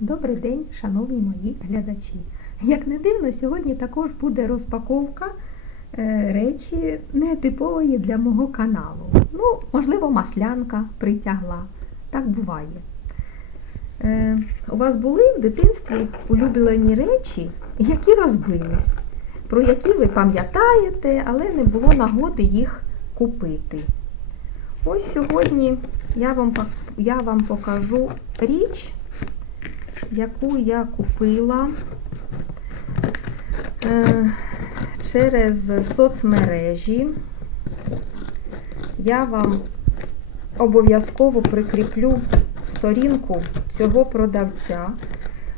Добрий день, шановні мої глядачі. Як не дивно, сьогодні також буде розпаковка е, речі нетипової для мого каналу. Ну, можливо, маслянка притягла. Так буває. Е, у вас були в дитинстві улюблені речі, які розбились, про які ви пам'ятаєте, але не було нагоди їх купити. Ось сьогодні я вам, я вам покажу річ, яку я купила е, через соцмережі. Я вам обов'язково прикріплю сторінку цього продавця,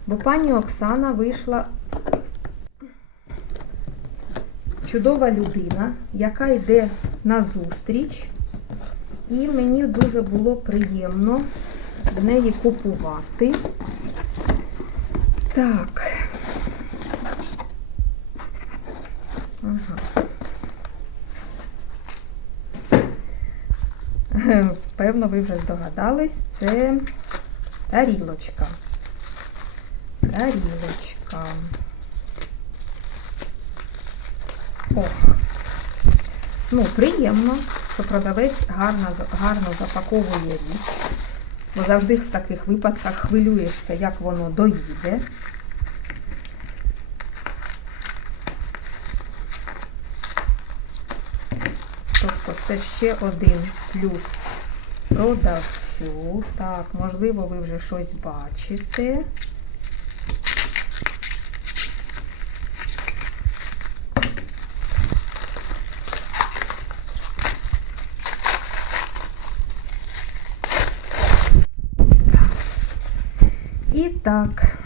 бо пані Оксана вийшла чудова людина, яка йде на зустріч, і мені дуже було приємно в неї купувати. Так. Ага. Певно, ви вже здогадались, це тарілочка. Тарілочка. Ох. Ну, приємно, що продавець гарно, гарно запаковує річ. Бо завжди в таких випадках хвилюєшся, як воно доїде. Це ще один плюс продавцю. Так, можливо, ви вже щось бачите. І так,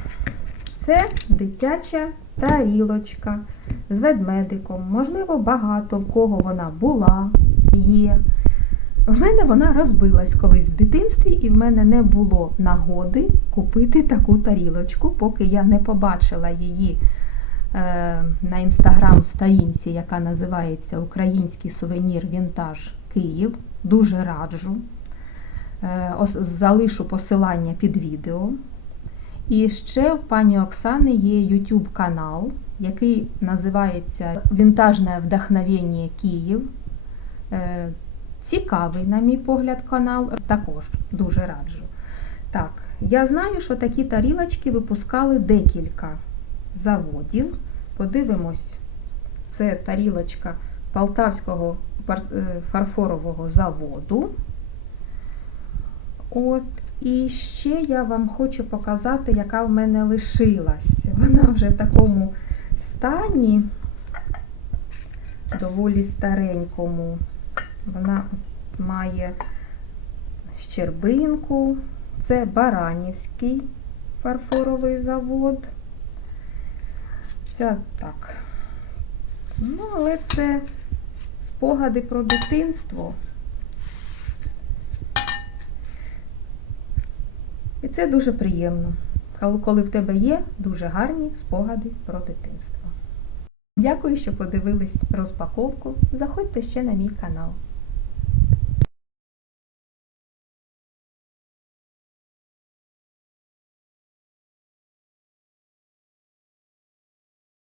це дитяча тарілочка з ведмедиком. Можливо, багато в кого вона була, є. В мене вона розбилась колись в дитинстві, і в мене не було нагоди купити таку тарілочку, поки я не побачила її е, на інстаграм-сторінці, яка називається Український сувенір Вінтаж Київ. Дуже раджу. Е, залишу посилання під відео. І ще в пані Оксани є YouTube канал, який називається Вінтажне вдохновення Київ. Е, Цікавий, на мій погляд, канал, також дуже раджу. Так, я знаю, що такі тарілочки випускали декілька заводів. Подивимось, це тарілочка Полтавського е, фарфорового заводу. От, і ще я вам хочу показати, яка в мене лишилась. Вона вже в такому стані, доволі старенькому. Вона має щербинку. Це Баранівський фарфоровий завод. Це так. Ну, але це спогади про дитинство. І це дуже приємно, коли- в тебе є дуже гарні спогади про дитинство. Дякую, що подивились розпаковку. Заходьте ще на мій канал.